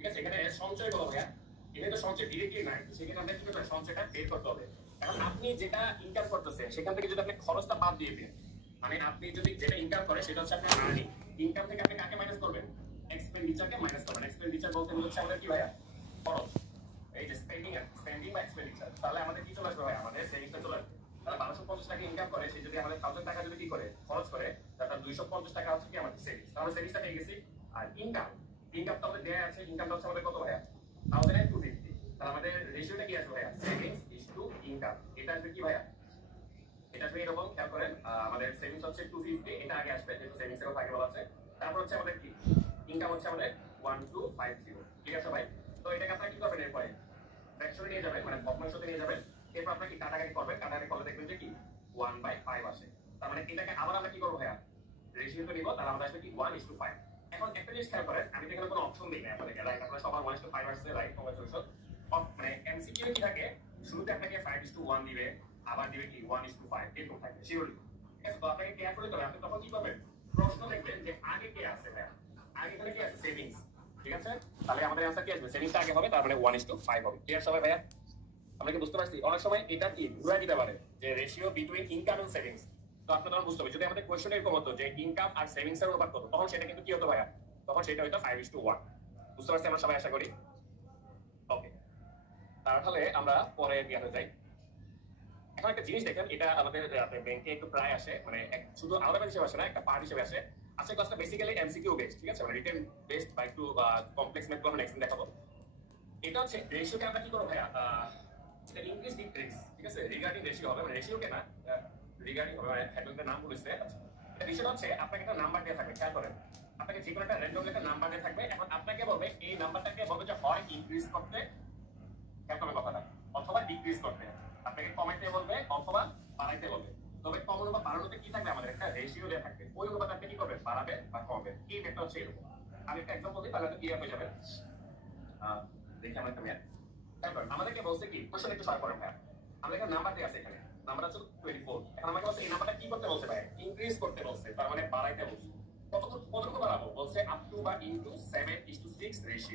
ঠিক আছে? এখানে সঞ্চয় বলা ভাইয়া, এখানে তো সঞ্চয় ডিরেক্টলি নাই, সেখানে আমরা কি করতে হবে, সঞ্চয়টা বের করতে হবে। এখন আপনি যেটা ইনকাম করতেছেন সেখান থেকে যদি আপনি খরচটা বাদ দিয়ে দেন, মানে আপনি যদি যেটা ইনকাম করে সেটা হচ্ছে আপনার আর্নিং, ইনকাম থেকে আপনি কাকে মাইনাস করবেন, এক্সপেন্ডিচারকে মাইনাস করবেন। এক্সপেন্ডিচার বলতে হচ্ছে আমাদের কি ভাইয়া, খরচ। এই যে স্পেন্ডিং বা এক্সপেন্ডিচার, তাহলে আমাদের কি চলে আসবে ভাই, আমাদের সেভিংসটা চলে আসবে। তাহলে 1250 টাকা ইনকাম করে, সে যদি আমাদের 1000 টাকা যদি কি করে খরচ করে, তাহলে 250 টাকা হচ্ছে কি আমাদের সেভিংস। তাহলে সেভিংসটা পেয়ে গেছি। আর ইনকাম তো আমাদের দেয়া আছে, ইনকামটা হচ্ছে আমাদের কত ভাইয়া, 1250। তাহলে আমাদের রেশিওটা কি আসবে ভাইয়া, সেভিংস ইজ টু ইনকাম। এটা আসবে কি ভাইয়া, এটা আসবে এরকম, খেয়াল করেন। আমাদের সেভিংস হচ্ছে 250, এটা আগে আসবে যেহেতু সেভিংস এর কথা আগে বলা আছে। তারপর হচ্ছে আমাদের কি, ইনকাম হচ্ছে আমাদের 1250। ঠিক আছে ভাই? তো এটাকে আপনারা কি করবেন, এরপরে ফ্র্যাকশনে নিয়ে যাবেন, মানে ভগ্নাংশতে নিয়ে যাবেন। এরপর আপনারা কি কাটাকাটি করবেন, কাটাকাটি করলে দেখবেন যে কি 1/5 আসে। তার মানে এটাকে আবার আমরা কি করবো ভাইয়া, রেশিওতে নিব, তাহলে আমাদের আসবে কি 1:5। এখন একটা জিনিস খেয়াল করেন, আমি তো এখানে কোনো অপশন দিই না আপনাদেরকে, রাইট? আপনারা সবার 1:5 আসছে, রাইট? কংগ্রাচুলেশন। মানে এমসিকিউ কি থাকে, শুরুতে আপনাকে 5:1 দিবে, আবার দিবে কি 1:5, এরকম থাকবে শিওরলি। ঠিক আছে? তো আপনাকে কেয়ারফুলি করবেন, আপনি তখন কি করবেন, প্রশ্ন দেখবেন যে আগে কে আছে ভাইয়া, আগে এখানে কি আছে, সেভিংস। ঠিক আছে? তাহলে আমাদের অ্যান্সার কি আসবে, সেভিংসটা আগে হবে, তার মানে 1:5 হবে। ক্লিয়ার সবাই ভাইয়া? আমরা কি বুঝতে পারছি? অনেক সময় এটা কি ঘুরে দিতে পারে যে ratio between income and savings. তো আপনারা তখন বুঝতে হবে, যদি আমাদের কোশ্চেন এরকম হতো যে ইনকাম আর সেভিংস এর অনুপাত কত, তখন সেটা কিন্তু কি হতো ভাইয়া, তখন সেটা হয়তো 5:1। বুঝতে পারছি আমরা সবাই, আশা করি। ওকে, তাহলে আমরা পরে ইয়াতে যাই। এখন একটা জিনিস দেখেন, এটা আমাদের ব্যাংকে একটু প্রায় আসে, মানে শুধু আলাদা হিসেবে আসে না, একটা পার্ট হিসেবে আসে। আজকে ক্লাসটা বেসিক্যালি এমসিকিউ বেসড, ঠিক আছে? মানে রিটেন বেসড বা একটু কমপ্লেক্স ম্যাথ আমরা নেক্সট দিন দেখাবো। এটা হচ্ছে রেশিওকে আমরা কি করব ভাইয়া, এটা ইনক্রিজ ডিক্রিজ, ঠিক আছে? রিগার্ডিং রেশিও হবে, মানে রেশিওকে না, রিগার্ডিং হবে, মানে হেডলাইনের নাম বলেছে। এটা রেশিওটা হচ্ছে আপনাকে একটা নাম্বার দেয়া থাকবে, খেয়াল করেন। আপনাকে যে কোনো একটা র্যান্ডম একটা নাম্বার দেয়া থাকবে, এখন আপনাকে বলবে এই নাম্বারটাকে বলবে যে হয় ইনক্রিজ করতে, খেয়াল করবেন কথাটা, অথবা ডিক্রিজ করতে। আপনাকে কমাইতে বলবে অথবা বাড়াইতে বলবে। তবে কমানো বা বাড়ানোতে কি থাকবে, আমাদের একটা রেশিও দেয়া থাকবে, ওই অনুপাতে আপনি কি করবেন, বাড়াবে বা কমাবে। এই ম্যাথটা হচ্ছে এরকম। আমি একটা এক্সাম্পল দিই, তাহলে তো ক্লিয়ার হয়ে যাবে। দেখি আমরা একটা ম্যাথ। তারপর আমাদেরকে বলছে কি, কোশ্চেন একটু সলভ করেন ভাই। আমাদের এখানে নাম্বার দেয়া আছে, এখানে নাম্বার হচ্ছে 24। এখন আমাকে বলছে এই নাম্বারটা কি করতে বলছে ভাই, ইনক্রিজ করতে বলছে, তার মানে বাড়াইতে বলছে। কতটুকু বাড়াবো বলছে, আপ টু বা ইনটু 7:6 রেশিও।